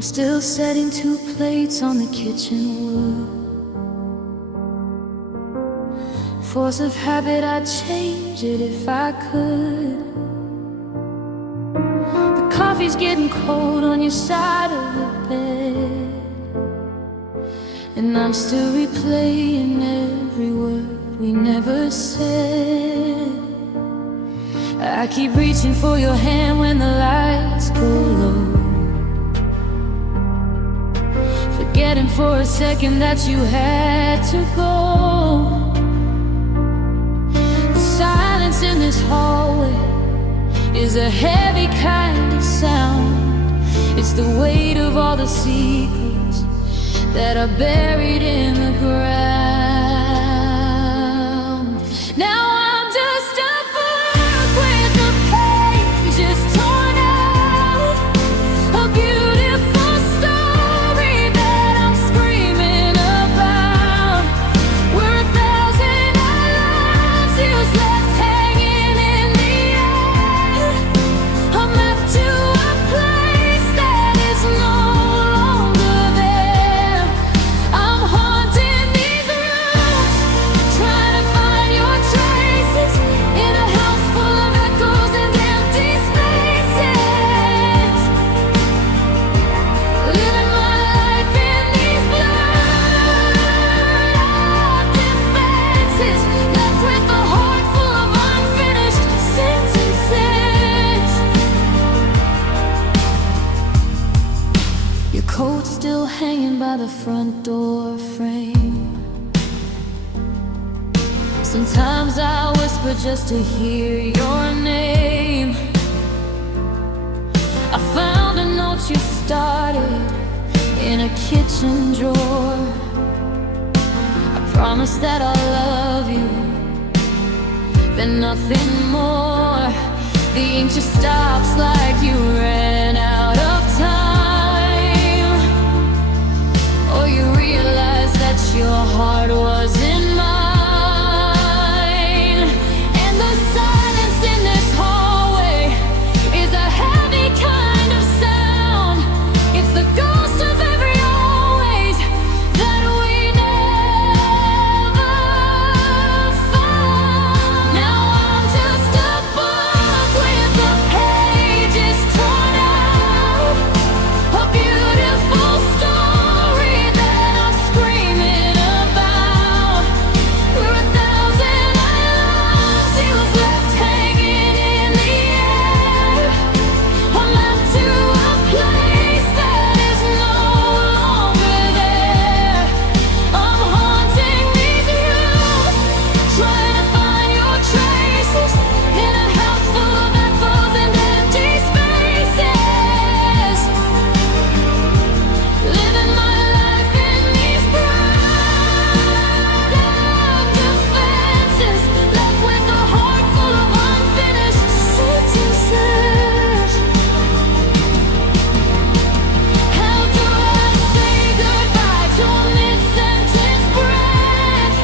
I'm still setting 2 plates on the kitchen wood. Force of habit, I'd change it if I could. The coffee's getting cold on your side of the bed, and I'm still replaying every word we never said. I keep reaching for your hand when the lights go low, forgetting for a second that you had to go. The silence in this hallway is a heavy kind of sound. It's the weight of all the secrets that are buried in the ground. Now I'm just a book with the pages torn out, a beautiful story that I'm screaming about. We're 1,000 lives used left hanging in the air, a map to a place that is no longer there. I'm haunting these rooms, trying to find your traces in a house full of echoes and empty spaces. Living my life in these blurred defenses, left with a heart full of unfinished sentences. Your coat's still hanging by the front door frame. Sometimes I whisper just to hear your name. I found a note you started in a kitchen drawer. I promise that I'll love you, but nothing more. The ink just stops like you ran out of time, or you realize that your heart wasn't mine. And the silence in this hallway is a heavy kind of sound. It's the ghost of every always that we never found. Now I'm just a book with the pages torn out, a beautiful story that I'm screaming about. We're 1,000 lives used left hanging in the air, a map to a place that is no longer there. I'm haunting these rooms, trying to find your traces in a house full of echoes and empty spaces. Living my life in these brand defenses, left with a heart full of unfinished sentences. How do I say goodbye to a mid-sentence breath?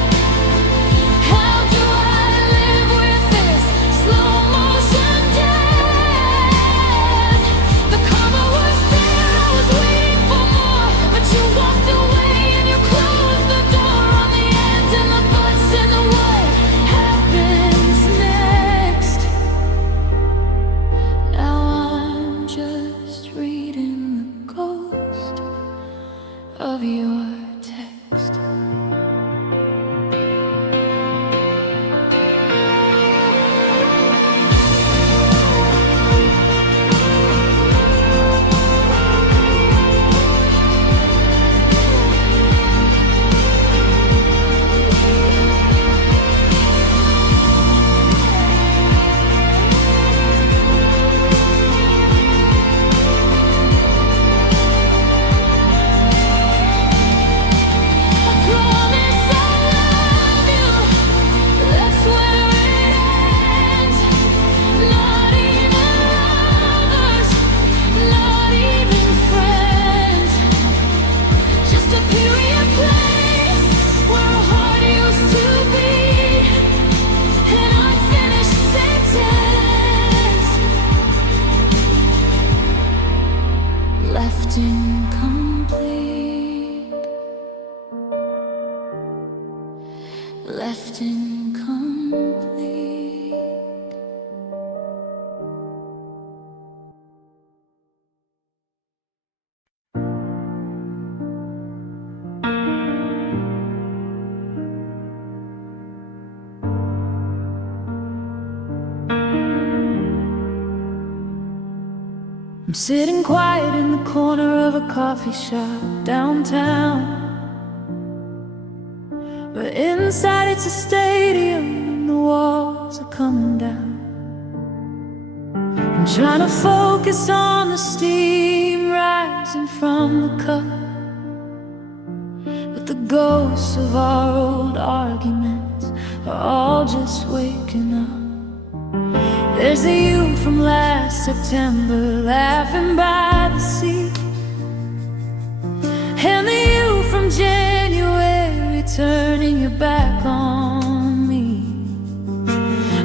How do I live with this slow motion death? The cover was there, I was waiting for more, but you walked away and you closed the door on the ends and the buts and the what happens next. Now I'm just reading the ghost of your text. left incomplete. I'm sitting quiet in the corner of a coffee shop downtown, but inside it's a stadium and the walls are coming down. I'm trying to focus on the steam rising from the cup, but the ghosts of our old arguments are all just waking up. There's the you from last September laughing by the sea, and the you from January turning your back on me.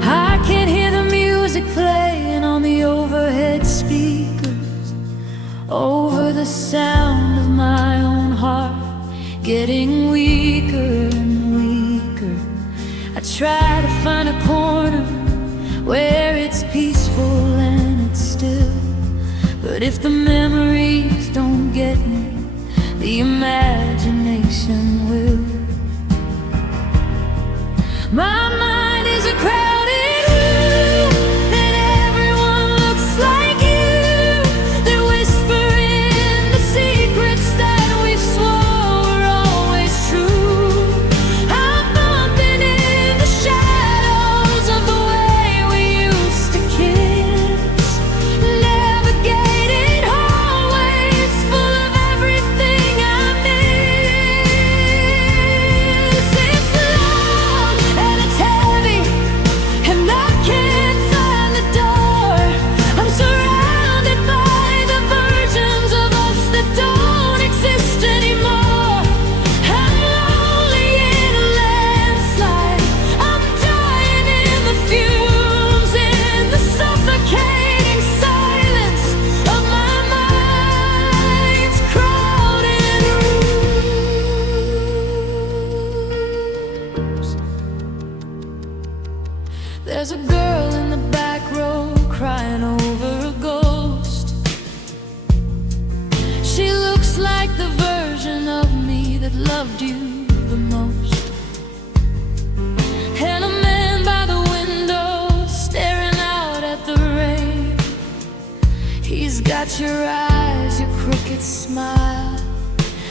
I can hear the music playing on the overhead speakers, over the sound of my own heart getting weaker and weaker. I try to find a corner where it's peaceful and it's still, but if the memories don't get me, the imagination will. My mind is a crowded room, and everyone looks like you. They're whispering the secrets that we swore were always true. I'm bumping in the shadows of the way we used to kiss, navigating hallways full of everything I miss. It's long and it's heavy, and I can't find the door. I'm surrounded by the versions of us that don't exist anymore. I'm lonely in a landslide. I'm dying in the fumes, in the suffocating silence of my mind's crowded rooms. There's a girl in the back row crying over a ghost. She looks like the version of me that loved you the most. And a man by the window staring out at the rain. He's got your eyes, your crooked smile,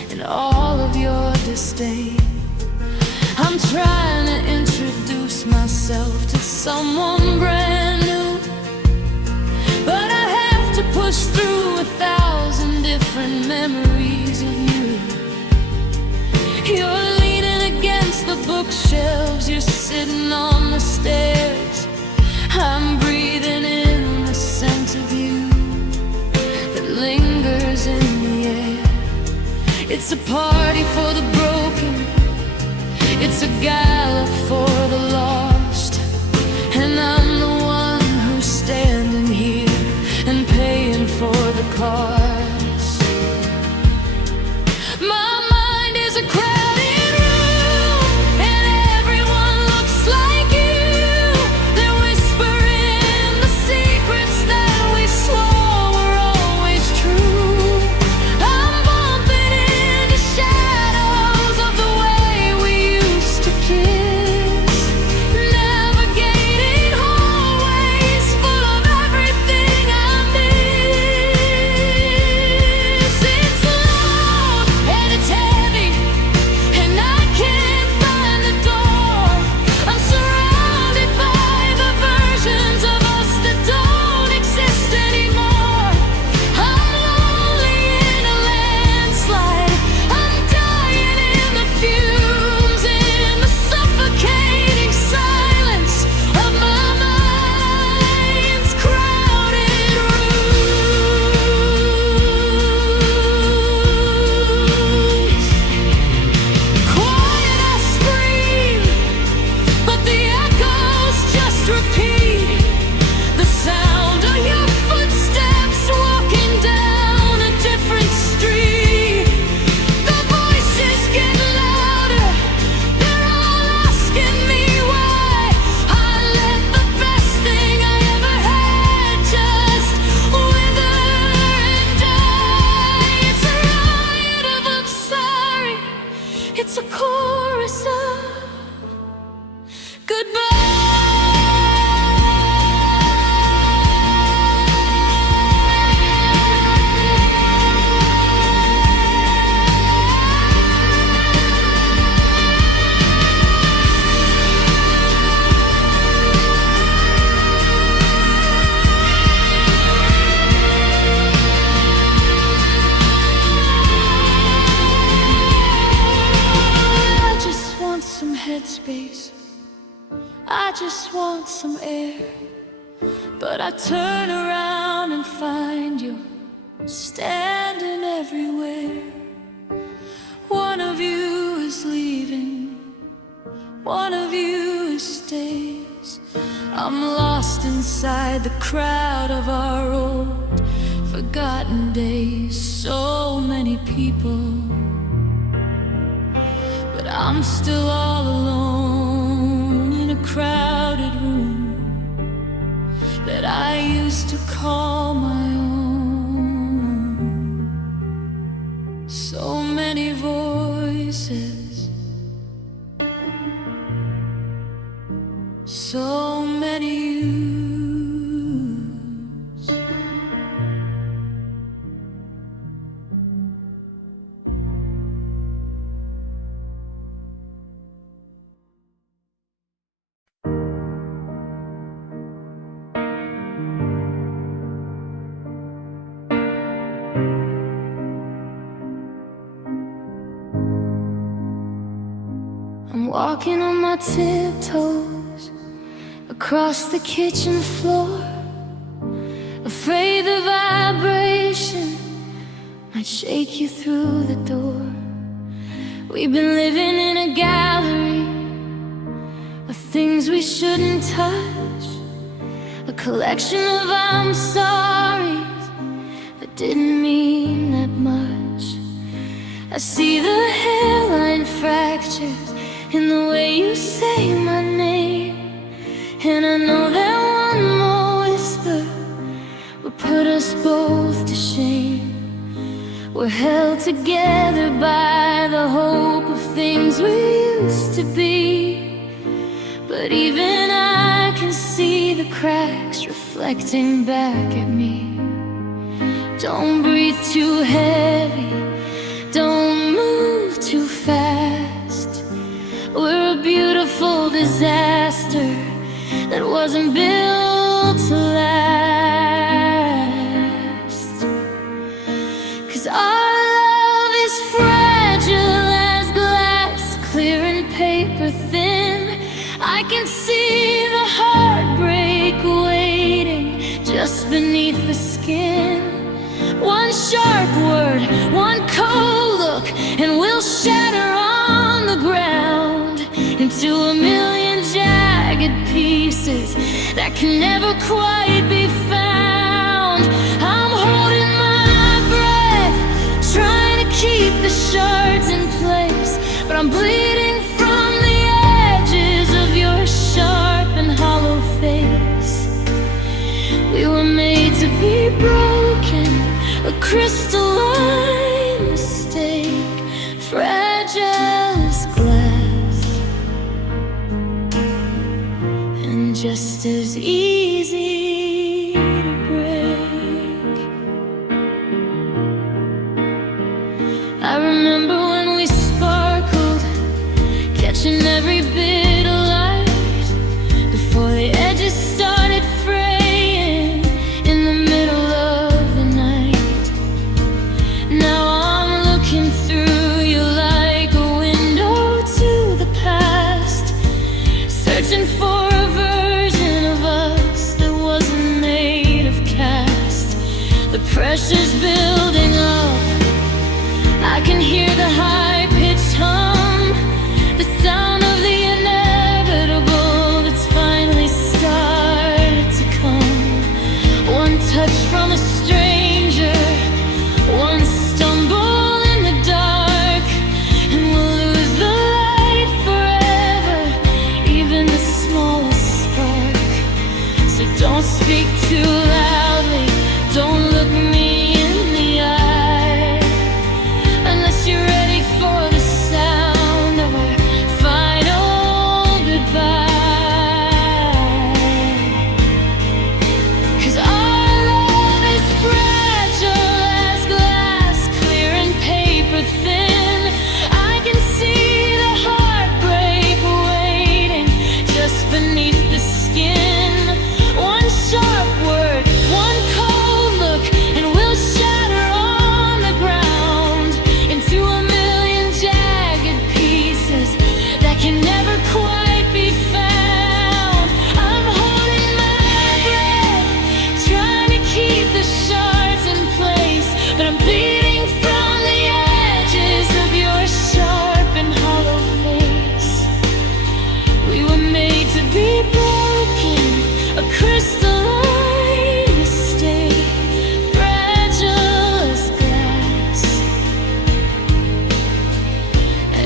and all of your disdain. I'm trying to introduce myself to someone brand new, but I have to push through 1,000 different memories of you. You're leaning against the bookshelves, you're sitting on the stairs. I'm breathing in the scent of you that lingers in the air. It's a party for the broken, it's a gala for the lost, and I'm the one who's standing here and paying for the cost. My mind is a crowded room, and everyone looks like you. They're whispering the secrets that we swore were always true. I'm bumping into shadows of the way we used to kiss, navigating home. It's a chorus of goodbye. Headspace, I just want some air, but I turn around and find you standing everywhere. One of you is leaving, one of you stays. I'm lost inside the crowd of our old forgotten days. So many people, but I'm still all alone in a crowded room that I used to call my own. So many voices, so many yous. I'm walking on my tiptoes across the kitchen floor, afraid the vibration might shake you through the door. We've been living in a gallery of things we shouldn't touch, a collection of I'm sorry's that didn't mean that much. I see the hairline fractures in the way you say my name, and I know that one more whisper will put us both to shame. We're held together by the hope of things we used to be, but even I can see the cracks reflecting back at me. Don't breathe too heavy, don't move too fast. We're a beautiful disaster that wasn't built to last. 'Cause our love is fragile as glass, clear and paper thin. I can see the heartbreak waiting just beneath the skin. One sharp word, one cold look, and we'll shatter on the ground into a million jagged pieces that can never quite be found. I'm holding my breath, trying to keep the shards in place, but I'm bleeding from the edges of your sharp and hollow face. We were made to be broken, a crystalline mistake, fragile as glass, and just as easy to break. I remember when we sparkled, catching every bit of light before the edges started fraying in the middle of the night. Now I'm looking through you like a window to the past, searching for a version of us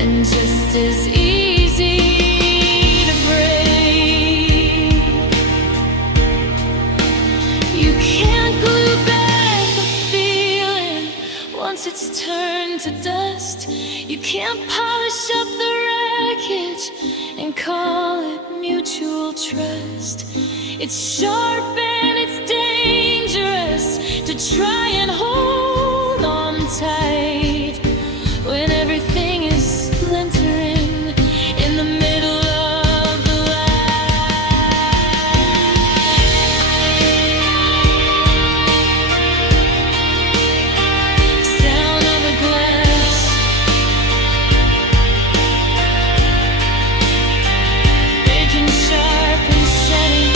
and just as easy to break. You can't glue back the feeling once it's turned to dust. You can't polish up the wreckage and call it mutual trust. It's sharp and it's dangerous to try and hold on tight when everything is splintering in the middle of the light. Sound of a glass, breaking sharp and setting.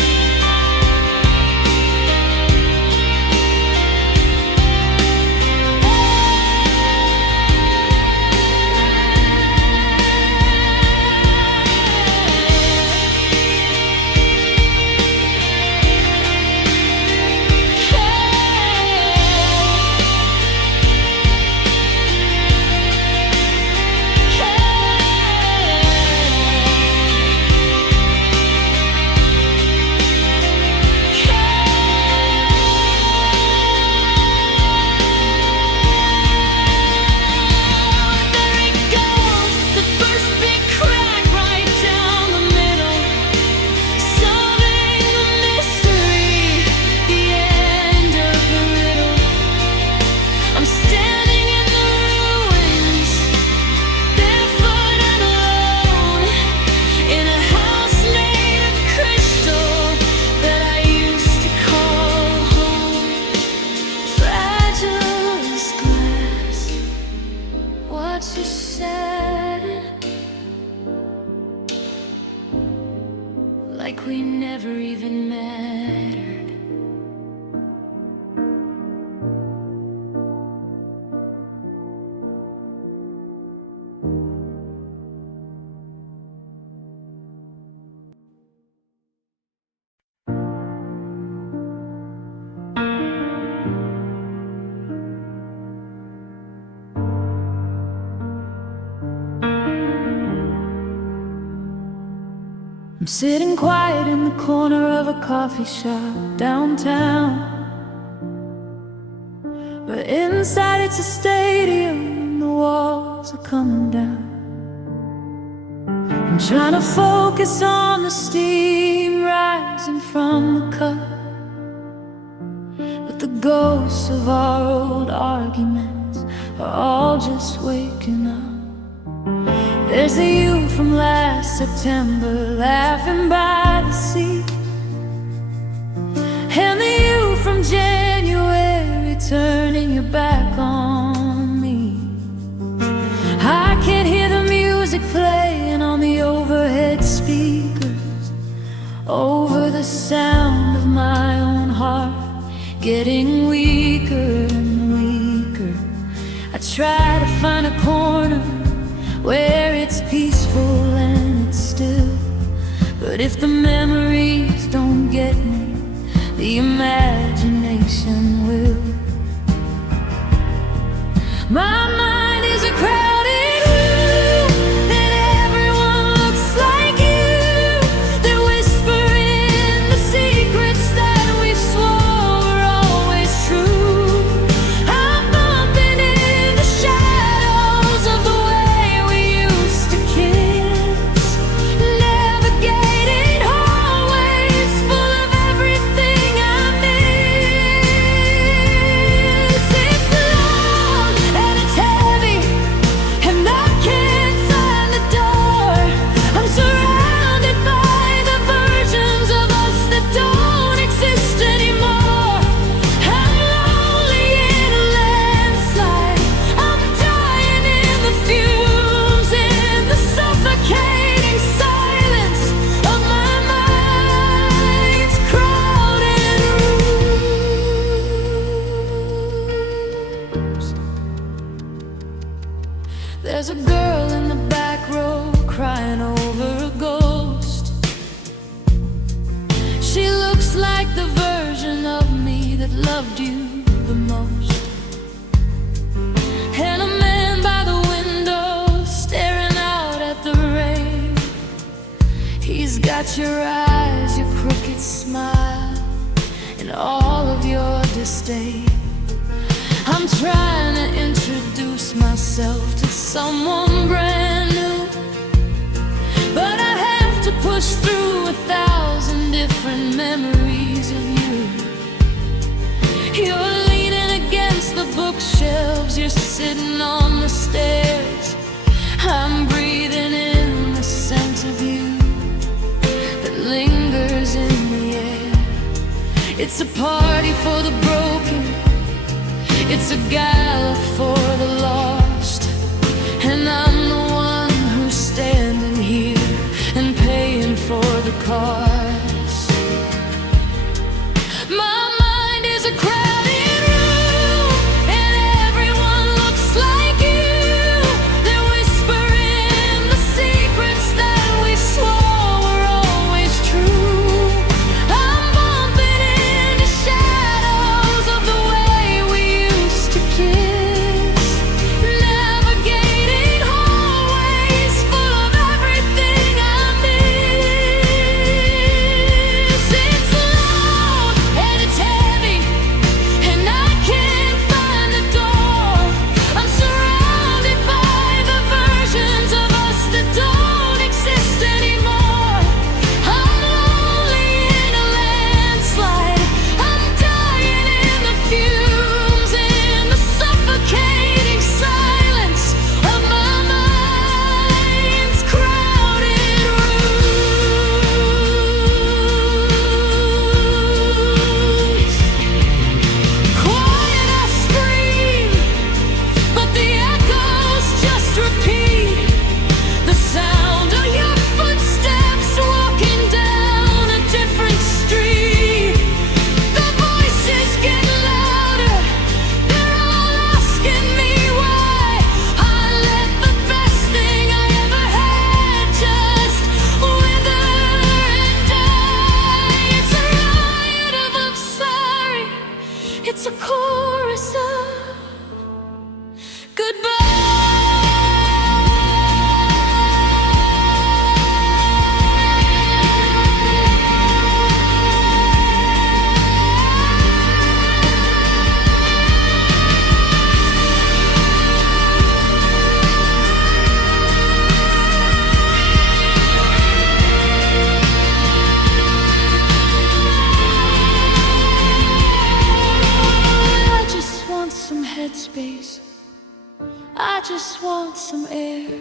You said it like we never even mattered. I'm sitting quiet in the corner of a coffee shop downtown, but inside it's a stadium and the walls are coming down. I'm trying to focus on the steam rising from the cup, but the ghosts of our old arguments are all just waking up. There's the you from last September laughing by the sea, and the you from January turning your back on me. I can hear the music playing on the overhead speakers, over the sound of my own heart getting weaker and weaker. I try to find a corner where it's peaceful and it's still, but if the memories don't get me, the imagination will. My mind is a crowded room and everyone looks like you. They're whispering the secrets that we swore were always true. I'm bumping in the shadows of the way we used to kiss, navigating hallways full of everything I miss. It's long and it's heavy, and I can't find the door. I'm surrounded by the versions of us that don't exist anymore. I'm lonely in a landslide. I'm dying in the fumes, in the suffocating silence of my mind's crowded rooms. There's a girl in the back row crying over a ghost. She looks like the version of me that loved you the most. And a man by the window staring got your eyes, your crooked smile, and all of your disdain. I'm trying to introduce myself to someone brand new, but I have to push through 1,000 different memories of you. You're leaning against the bookshelves, you're sitting on the stairs. I'm breathing in the scent of you that lingers in the air. It's a party for the broken, it's a gala for the lost, and I'm the one who's standing here and paying for the cost. My mind is a crowded room, and everyone looks like you. They're whispering the secrets that we swore were always true. I'm bumping into shadows of the way we used to kiss, navigating hallways full of everything I miss. It's loud and it's heavy, and I can't find the door. I'm surrounded by the versions of us that don't exist anymore. I'm lonely in a landslide, I'm dying in the fumes, in the suffocating silence of my mind's crowded rooms. Quiet, I scream, but the echoes just repeat the sound of your footsteps walking down a different street. The voices get louder, they're all asking me why I let the best thing I ever had just wither and die. It's a riot of I'm sorry, it's a chorus of goodbye. I just want some headspace, I just want some air,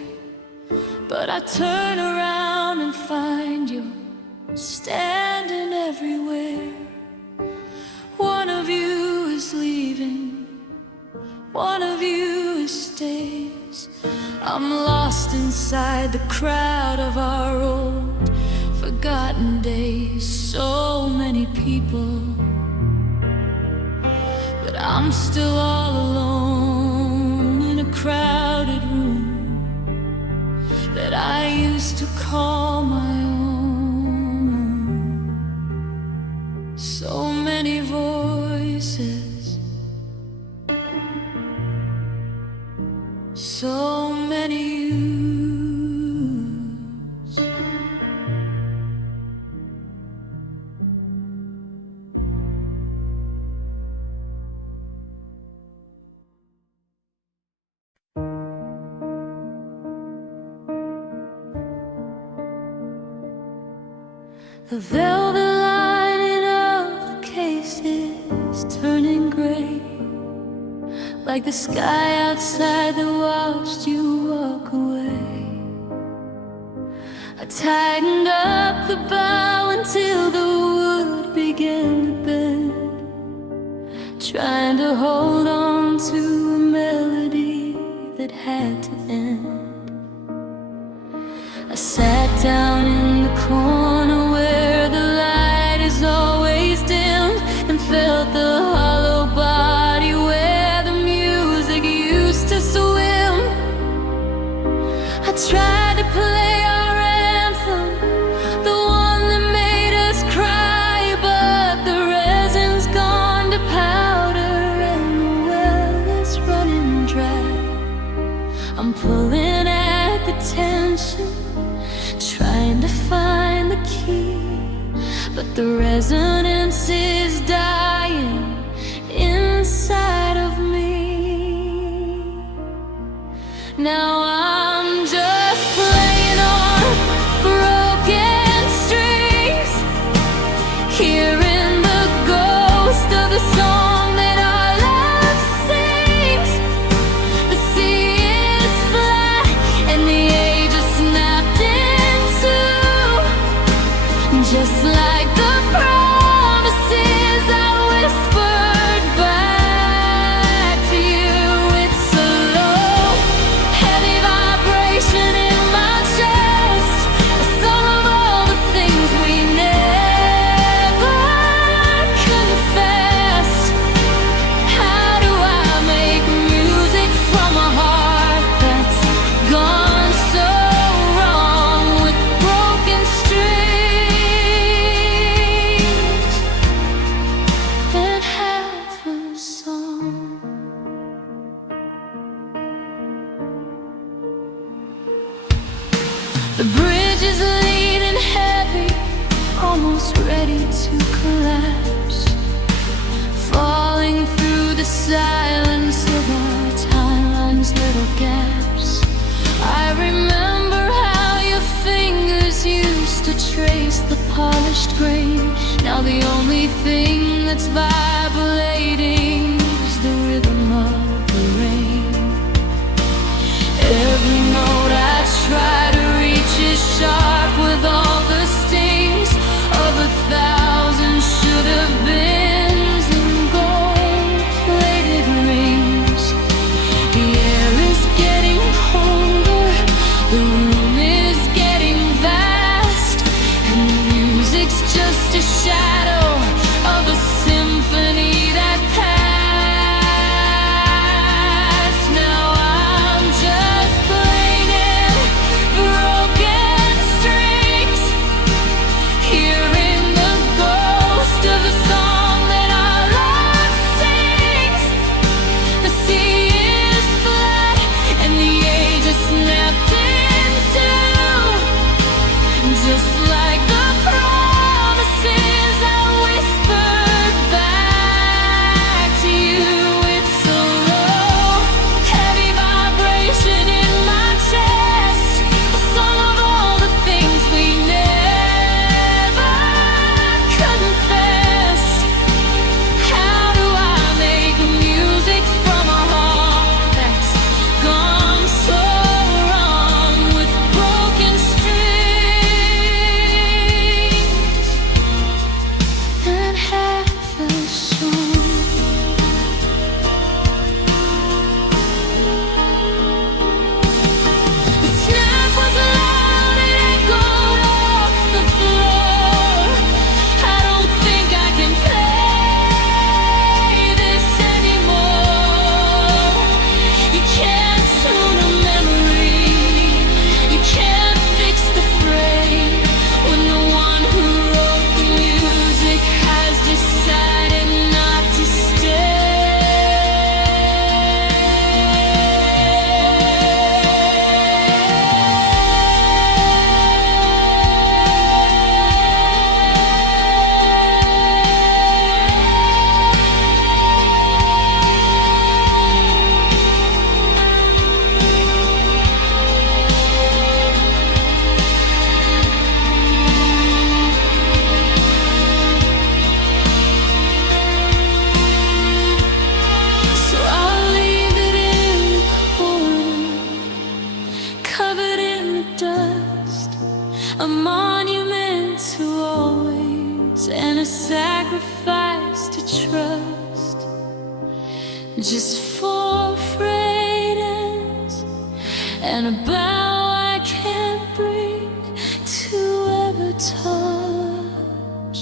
but I turn around and find you standing everywhere. One of you is leaving, one of you stays. I'm lost inside the crowd of our old forgotten days. So many people, but I'm still all alone in a crowded room that I used to call my own. So many voices, so many yous. The velvet lining of cases turning gray, like the sky outside that watched you walk away. I tightened up the bow until the wood began to bend, trying to hold on to a melody that had to end. I sat down in the corner where the light is always dim, and felt the hollow body where the music used to swim. I tried to play our anthem, the one that made us cry, but the resin's gone to powder and the well is running dry. I'm pulling at the tension, trying to find the key The resonance is dying inside of me. Now I'm just playing on broken strings, hearing the ghost of the song that our love sings. The sea is flat and the age is snapped in two, just like the promises I whispered back to you. It's a low, heavy vibration in my chest, a song of all the things we never confessed. How do I make music from a heart that's gone so wrong, with broken strings and half a song? The bridge is leaning heavy, almost ready to collapse, falling through the silence of our timeline's little gaps. I remember how your fingers used to trace the polished grain. Now the only thing that's vibrating is the rhythm of the rain. Every note I try to reach is sharp with all the stings of 1,000 should have beens and gold-plated rings. The air is getting colder, the room is getting vast, and the music's just a shadow of a symphony that passed. Now I'm just playing broken strings, hearing the ghost of the song that our love sings. The sea is flat and the age is snapped in two, just like the promises I whispered back to you. It's a low, heavy vibration in my chest, a song of all the things we never confessed. How do I make music from a heart that's gone so wrong, with broken strings and half a song? The snap was loud, it echoed off the floor. I don't think I can play this anymore. You can't tune a memory, you can't fix the frame, when the one who wrote the music has decided not to So I'll leave it in the corner, covered in the dust, a monument to always and a sacrifice to trust, just for freighters and a bow I can't bring to ever touch.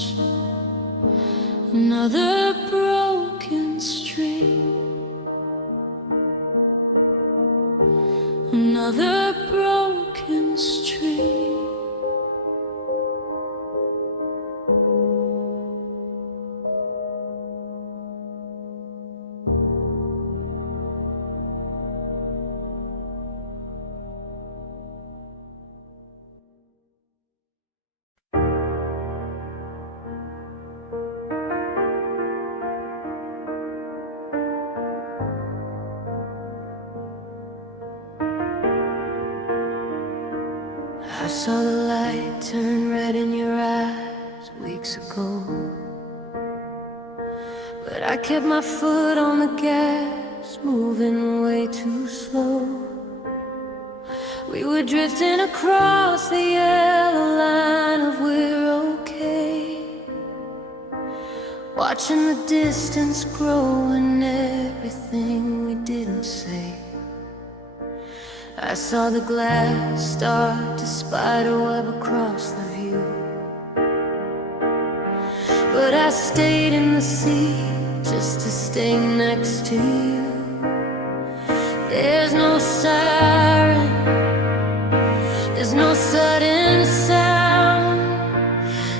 Another broken string, another broken string. I saw the light turn red in your eyes weeks ago, but I kept my foot on the gas, moving way too slow. We were drifting across the yellow line of we're okay, watching the distance grow and everything we didn't say. I saw the glass start to spiderweb across the view, but I stayed in the seat just to stay next to you. There's no siren, there's no sudden sound,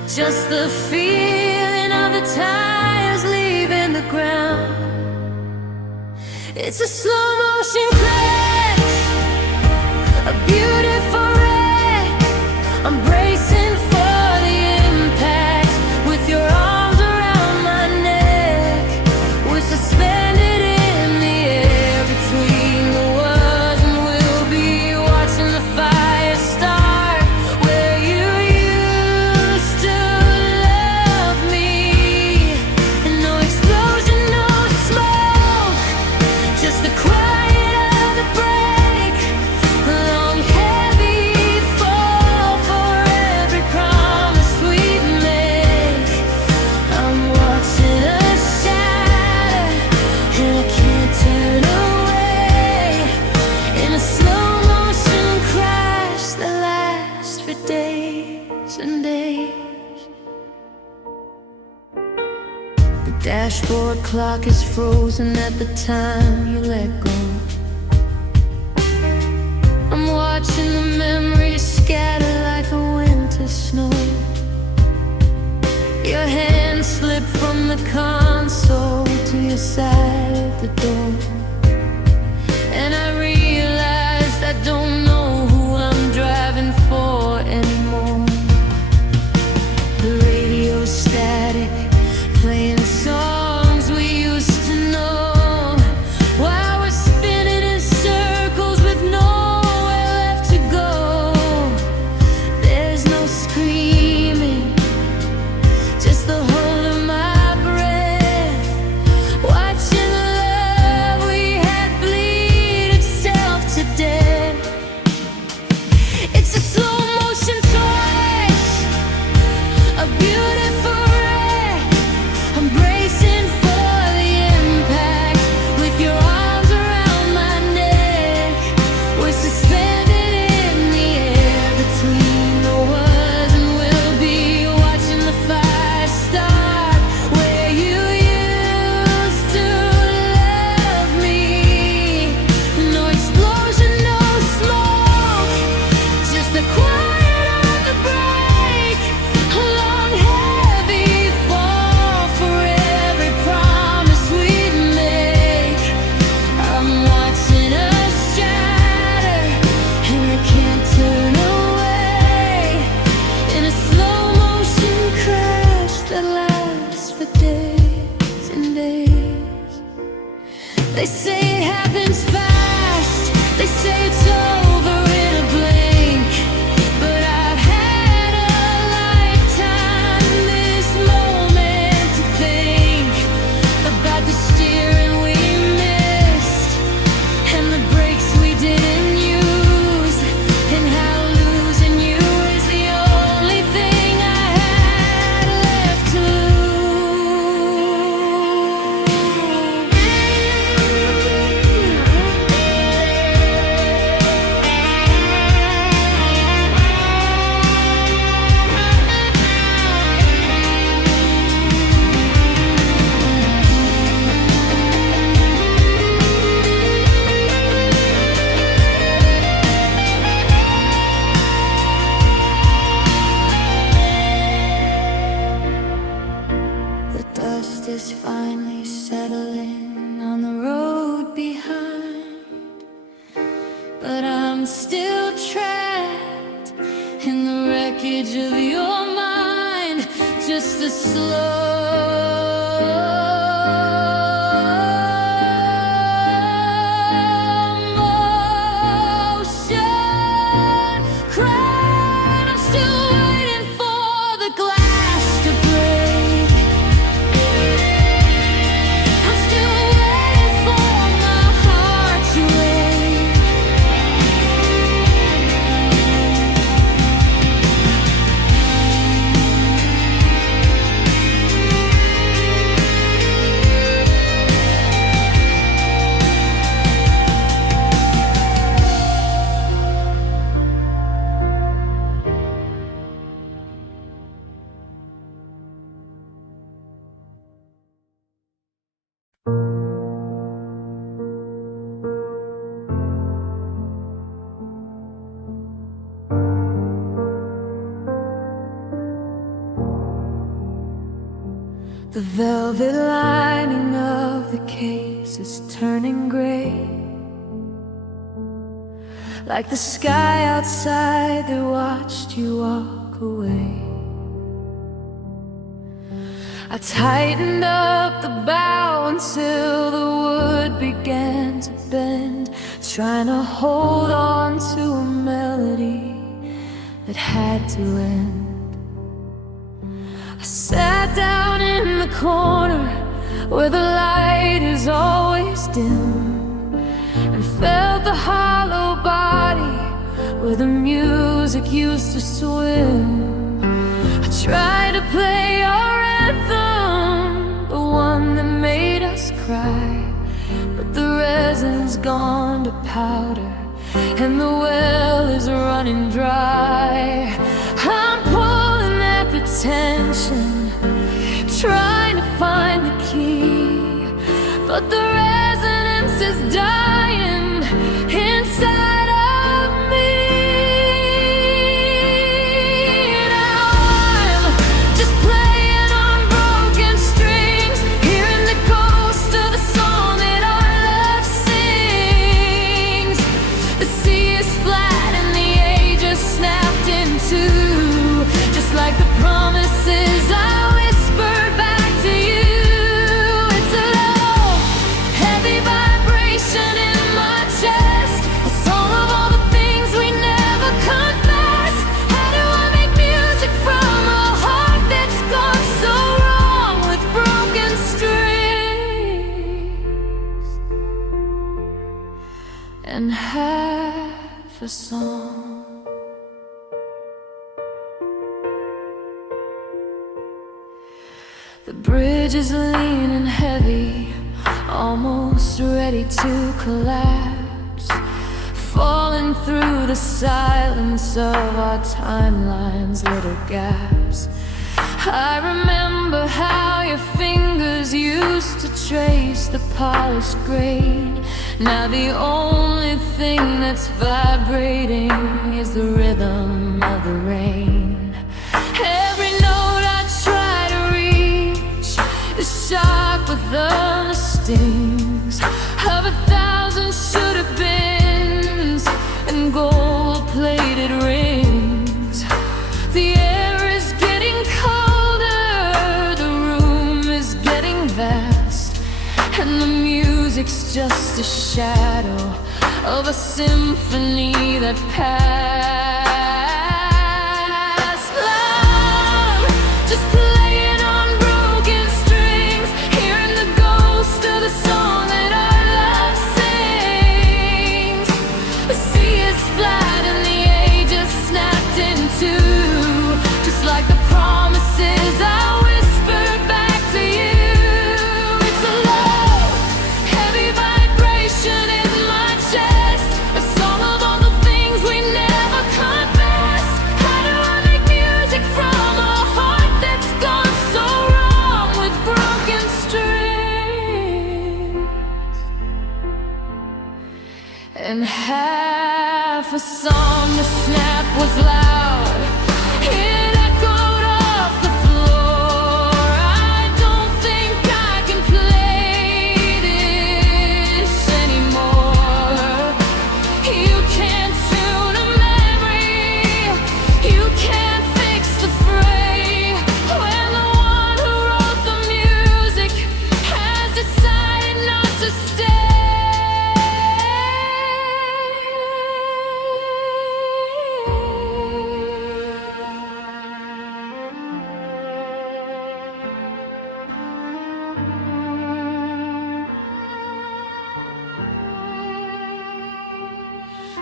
just the feeling of the tires leaving the ground. It's a slow motion crash, a beautiful wreck. I'm bracing for the impact with your arms around my neck. We're suspended in the air between the was and will be, watching the fire start where you used to love me. And no explosion, no smoke, just the quiet of the break. Long heavy fall for every promise we make. I'm watching us shatter and I can't turn away. In a slow motion crash that lasts for days and days. The dashboard clock is frozen at the time you let go. I'm watching the memories scatter like a winter snow. Your hand slipped from the console to your side of the door, and I realized I don't know who I'm driving for anymore. The radio's static, playing songs we used to know, while we're spinning in circles with nowhere left to go. There's no screaming, just the hold of my breath, watching the love we had bleed itself to death. It's a slow motion choice, a beautiful wreck. I'm bracing for the impact with your arms around my neck. We're suspended in the air between the was and will be, watching the fire start where you used to love me. No explosion, no smoke, just the quiet of the break. A long heavy fall for every promise we'd make. I'm watching us shatter and I can't turn away. In a slow motion crash that lasts for days and days. They say it happens fast, they say it's over in a blink, but I've had a lifetime this moment to think about the steering we missed and the brakes we didn't use, and how losing you is the only thing I had left to The dust is finally settling on the road behind, but I'm still trapped in the wreckage of your mind. Just a slow motion crash. The velvet lining of the case is turning gray, like the sky outside that watched you walk away. I tightened up the bow until the wood began to bend, trying to hold on to a melody that had to end. I sat down in the corner where the light is always dim, and felt the hollow body where the music used to swim. I tried to play our anthem, the one that made us cry, but the resin's gone to powder and the well is running dry. I'm pulling at the tension, trying to find the key, but the resonance is dying inside of me. Now I'm just playing on broken strings, hearing the ghost of the song that our love sings. The sea is flat and the ages snapped in two, just like the promises I whispered back to you. It's a low, heavy vibration in my chest, a song of all the things we never confessed. How do I make music from a heart that's gone so wrong with broken strings and half a song? The bridge is leaning heavy, almost ready to collapse, falling through the silence of our timeline's little gaps. I remember how your fingers used to trace the polished grain. Now the only thing that's vibrating is the rhythm of the rain. Every note I try to reach is sharp with the stings of 1,000 should-have-beens and gold-plated rings. The air is getting colder, the room is getting vast, and the music's just a shadow of a symphony that passed. Love, just playing on broken strings, hearing the ghost of the song that our love sings. The sea is flat and the ages snapped in two, just like the promises I whispered back to you. It's a low, heavy vibration in my chest, a song of all the things we never confessed. How do I make music from a heart that's gone so wrong with broken strings and half a song? The snap was loud, it echoed off the floor. I don't think I can play this anymore. You can't tune a memory, you can't fix the fray, when the one who wrote the music has decided not to stay.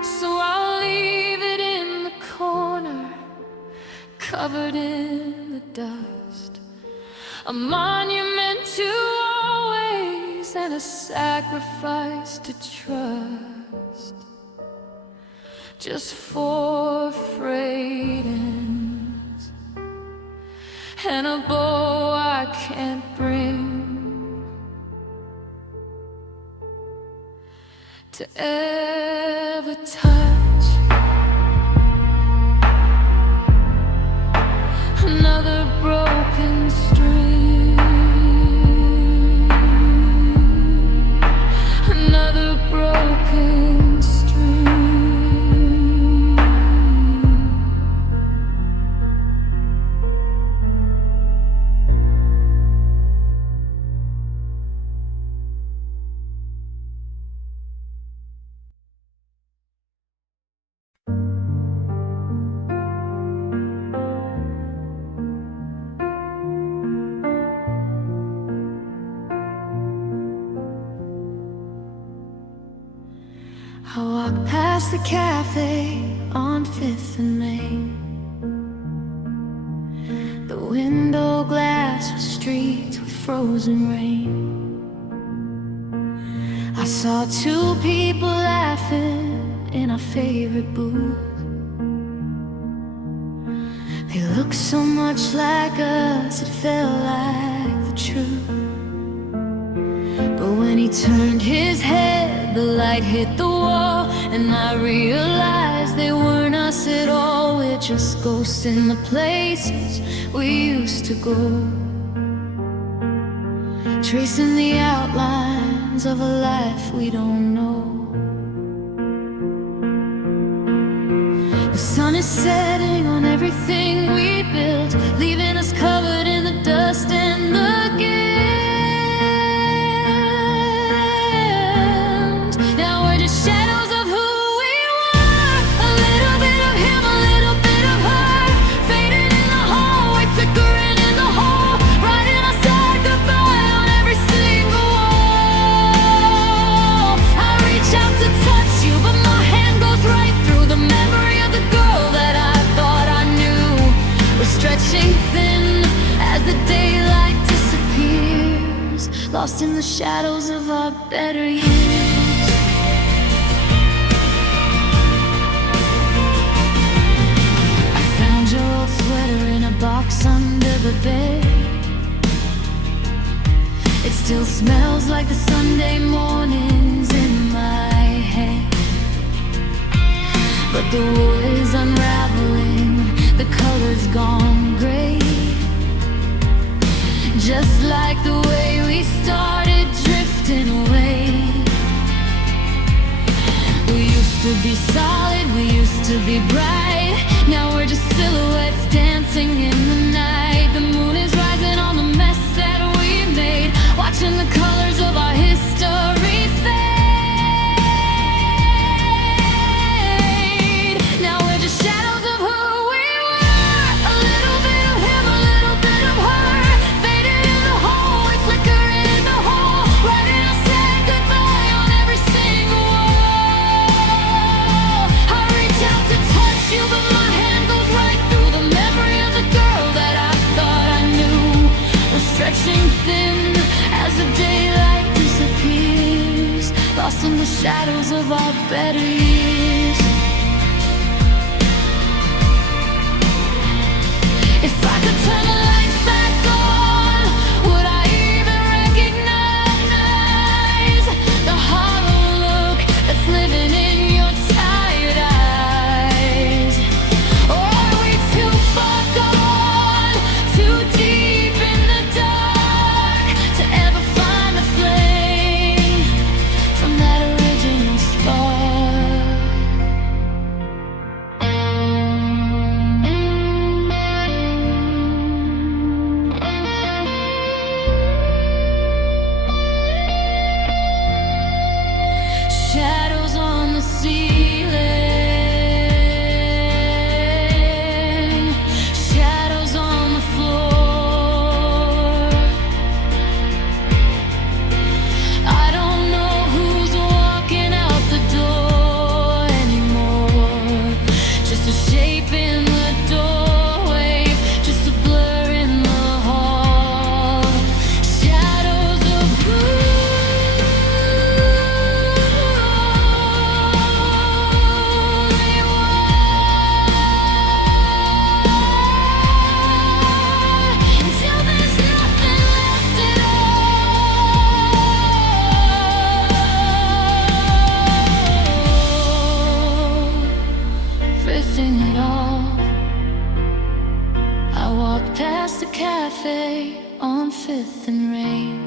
So I'll leave it in the corner, covered in the dust, a monument to always and a sacrifice to trust, just four frayed ends and a bow I can't bring to ever touch another broken string. past the cafe on 5th and Main. The window glass was streaked with frozen rain. I saw two people laughing in our favorite booth. They looked so much like us, it felt like the truth. But when he turned his head, the light hit the wall, and I realized they weren't us at all. We're just ghosts in the places we used to go, tracing the outlines of a life we don't know. The sun is setting on everything we built, leaving us covered in the dust and the guilt. Now we're just shadows of who we were, a little bit of him, a little bit of her, fading in the hallway, flickering in the hall, writing our sad goodbye on every single wall. I reach out to touch you, but my hand goes right through the memory of the girl that I thought I knew. We're stretching thin as the daylight disappears, lost in the shadows of our better years. I found your old sweater in a box under the bed. It still smells like the Sunday mornings in my head. But the wool is unraveling, the color's gone gray, just like the way we started drifting away. We used to be solid, we used to be bright. Now we're just silhouettes dancing in the night. The moon is rising on the mess that we made, watching the colors of our history fade. Now we're just shadows of who we were, a little bit of him, a little bit of her, fading in the hallway, flickering in the hall, writing our sad goodbye on every single wall. I reach out to touch you, but my hand goes right through the memory of the girl that I thought I knew. We're stretching thin as the daylight disappears, lost in the shadows of our better years. If I could turn the lights back on, would I even recognize the hollow look that's living in your tired eyes? Or are we too far gone, too deep in the dark to ever find the flame from that original spark? Shadows on the ceiling, shadows on the floor. I don't know who's walking out the door anymore, just a shape in the doorway, just a blur in the hall. Shadows of who they were, until there's nothing left at all. Ripping it off, I walked past the cafe on 5th and Rain.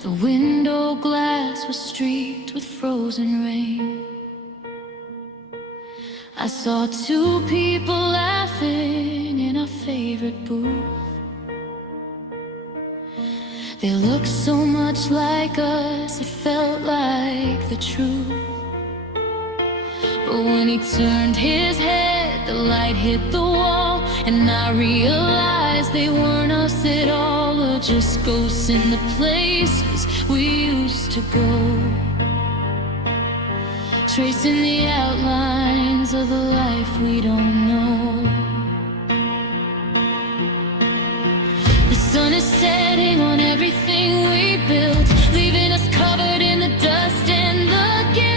The window glass was streaked with frozen rain. I saw two people laughing in our favorite booth. They looked so much like us, it felt like the truth. But when he turned his head, the light hit the wall, and I realized they weren't us at all. We're just ghosts in the places we used to go, tracing the outlines of the life we don't know. The sun is setting on everything we built, leaving us covered in the dust and the guilt.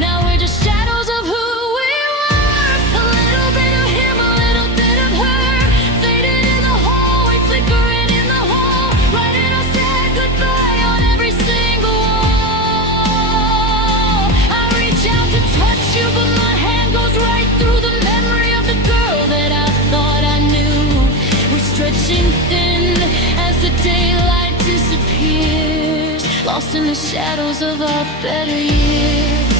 Now we're just shadows of who we were. A little bit of him, a little bit of her, faded in the hallway, flickering in the hall, writing our sad goodbye on every single wall. I reach out to touch you, but my hand goes right through the memory of the girl that I thought I knew. We're stretching thin as the daylight disappears, lost in the shadows of our better years.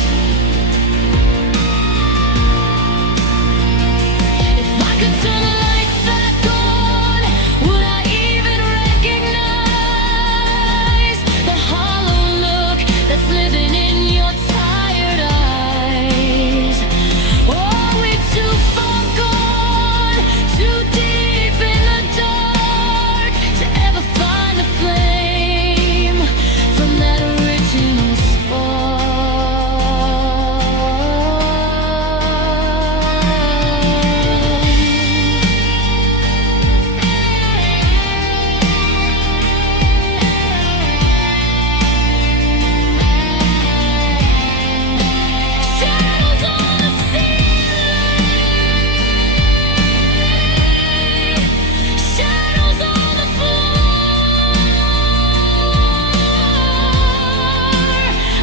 If I could turn the lights back on, would I even recognize the hollow look that's living in your tired eyes? Oh, we're too far gone, too deep in the dark to ever find a flame from that original shadows on the ceiling, shadows on the floor.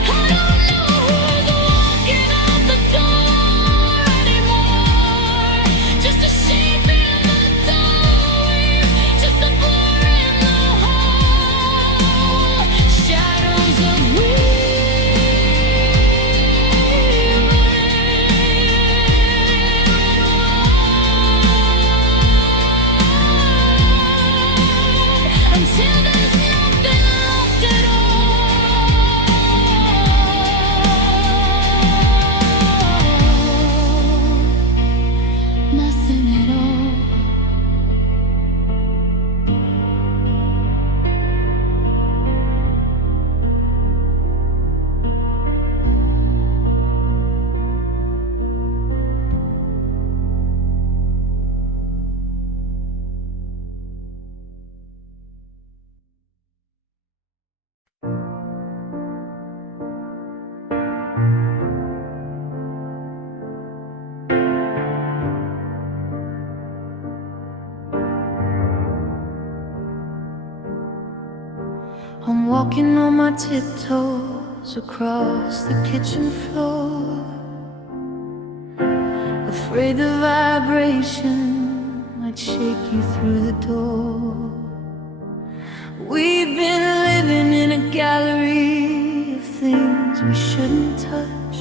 I don't know who's walking out the door anymore. Just a shape in the doorway, just a blur in the hall. Shadows of until there's nothing left at all. Nothing at all. I'm walking on my tiptoes across the kitchen floor, afraid the vibration might shake you through the door. We've been living in a gallery of things we shouldn't touch,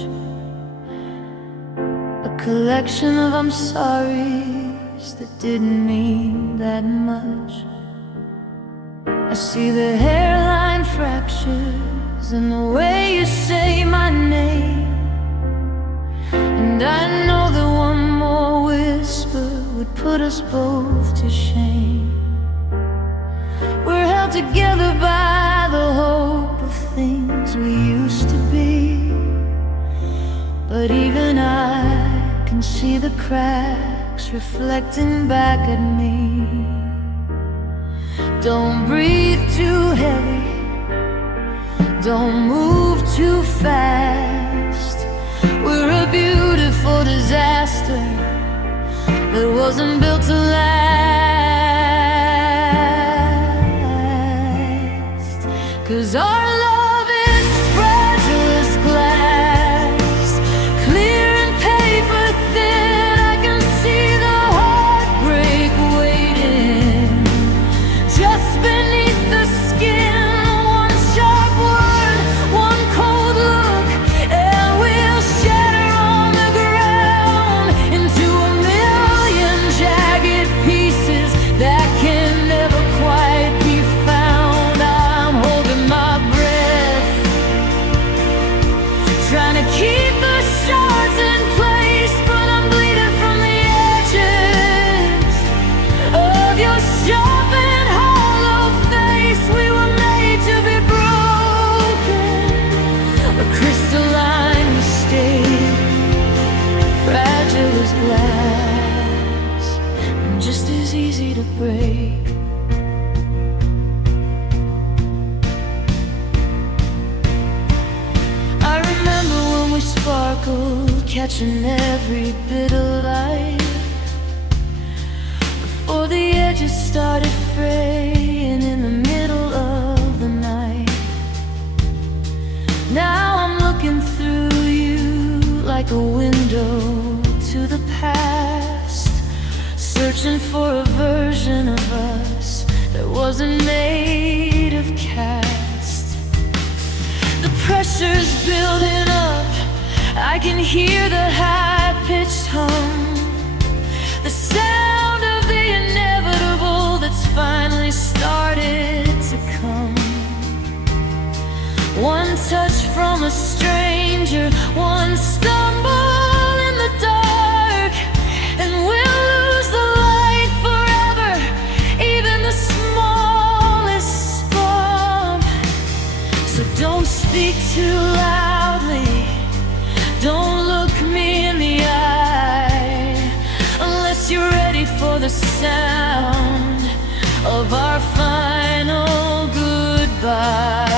a collection of I'm sorry's that didn't mean that much. I see the hairline fractures in the way you say my name, and I know that one more whisper would put us both to shame. We're held together by the hope of things we used to be, but even I can see the cracks reflecting back at me. Don't breathe too heavy, don't move too fast. We're a beautiful disaster that wasn't built to last. 'Cause our love is fragile as glass, clear and paper thin. I can see the heartbreak waiting just beneath the skin. One sharp word, one cold look, and we'll shatter on the ground into a million jagged pieces that can never quite be found. I'm holding my breath easy to break. I remember when we sparkled, catching every bit of light, before the edges started fraying in the middle of the night. Now I'm looking through you like a window to the past, searching for a version of us that wasn't made of cast. The pressure's building up, I can hear the high-pitched hum, the sound of the inevitable that's finally started to come. One touch from a stranger, one stumble in the dark, and we'll lose the light forever, even the smallest spark. So don't speak too loudly, don't look me in the eye, unless you're ready for the sound of our final goodbye.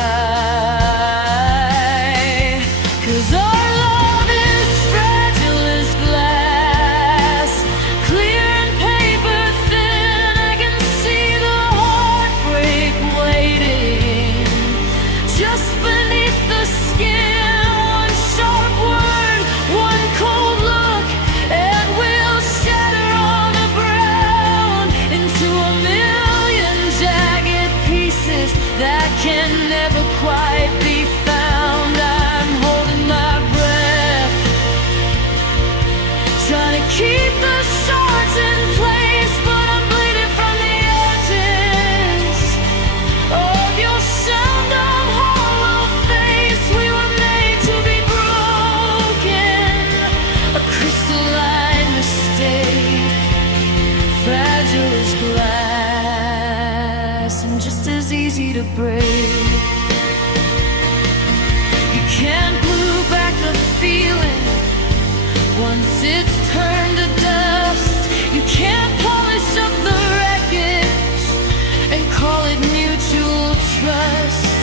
Can never quite be found. I'm holding my breath, trying to keep the shards in place, but I'm bleeding from the edges of your sound-dumb hollow face. We were made to be broken, a crystalline mistake, fragile as glass, and just as easy to break. You can't glue back the feeling once it's turned to dust. You can't polish up the wreckage and call it mutual trust.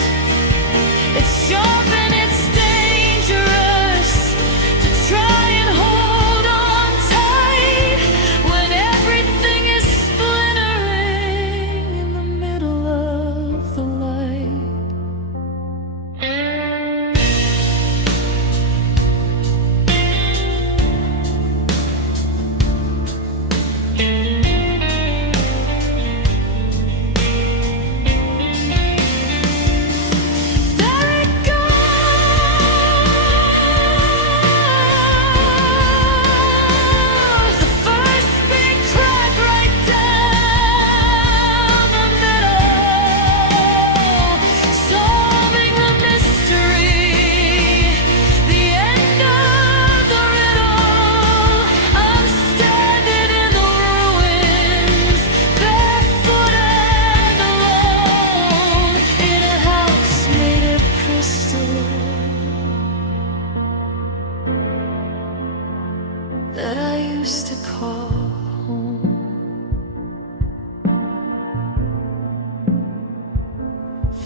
It's sharp and it's dangerous to try and hold on tight when everything is splintering in the middle of the light. That I used to call home.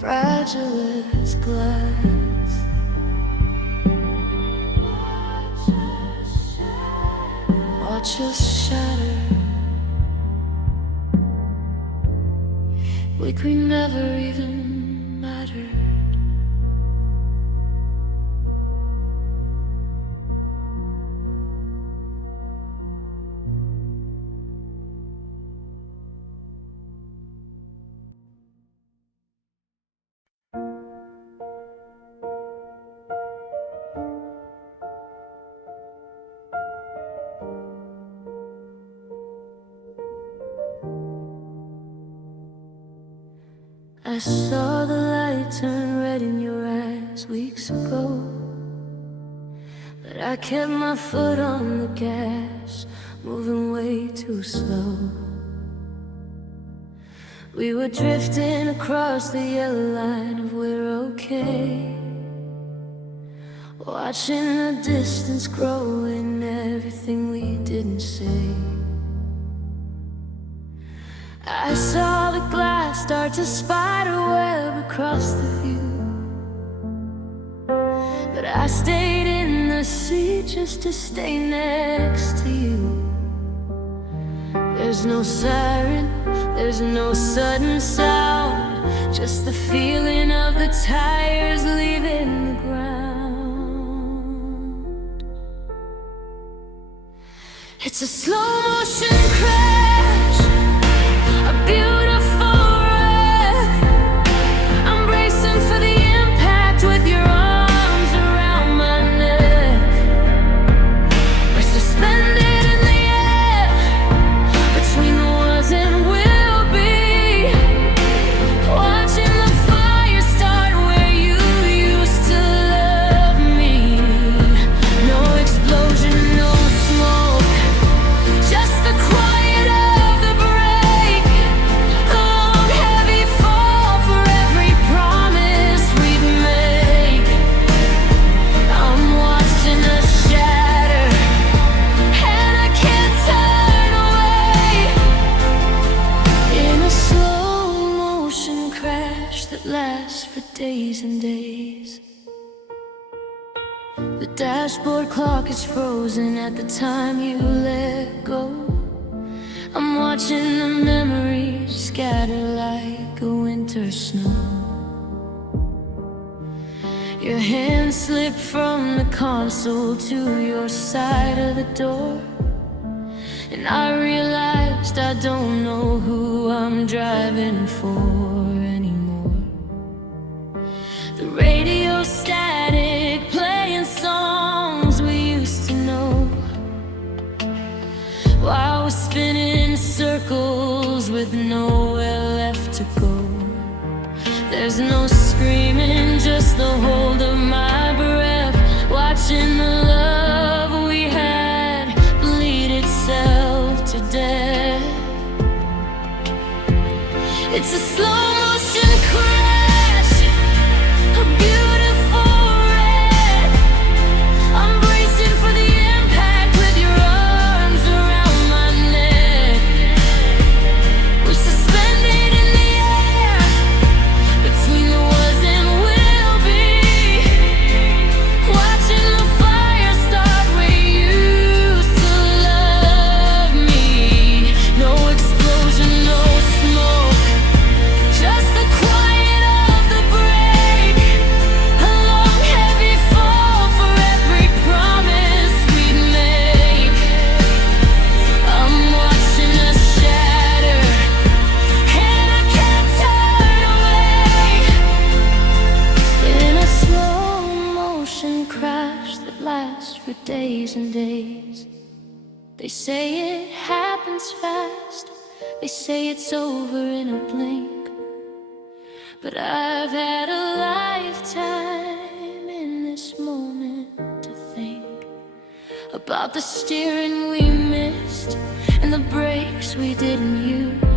Fragile as glass, watch us shatter. Like we never even mattered. I saw the light turn red in your eyes weeks ago, but I kept my foot on the gas, moving way too slow. We were drifting across the yellow line of we're okay, watching the distance grow in everything we didn't say. I saw the glass start to spider web across the view, but I stayed in the seat just to stay next to you. There's no siren, there's no sudden sound, just the feeling of the tires leaving the ground. It's a slow motion crash, a beautiful wreck. I'm bracing for the impact with your arms around my neck. We're suspended in the air between the was and will be, watching the fire start where you used to love me. No explosion, no smoke, just the quiet of the break. A long heavy fall for every promise we'd make. I'm watching us shatter, and I can't turn away. In a slow motion crash that lasts for days and days. The dashboard clock is frozen at the time you let go. I'm watching the memories scatter like a winter snow. Your hand slipped from the console to your side of the door, and I realized I don't know who I'm driving for anymore. The radio static playing songs we used to know, while we're spinning in circles with nowhere left to go. There's no screaming, just the hold of my breath, watching the love we had bleed itself to death. It's a slow motion crash, a beautiful wreck. I'm bracing for the impact with your arms around my neck. We're suspended in the air between the was and will be, watching the fire start where you used to love me. No explosion, no smoke, just the quiet of the break. A long heavy fall for every promise we'd make. I'm watching us shatter, and I can't turn away. In a slow motion crash that lasts for days and days. They say it happens fast, they say it's over in a blink, but I've had a lifetime in this moment to think about the steering we missed and the brakes we didn't use.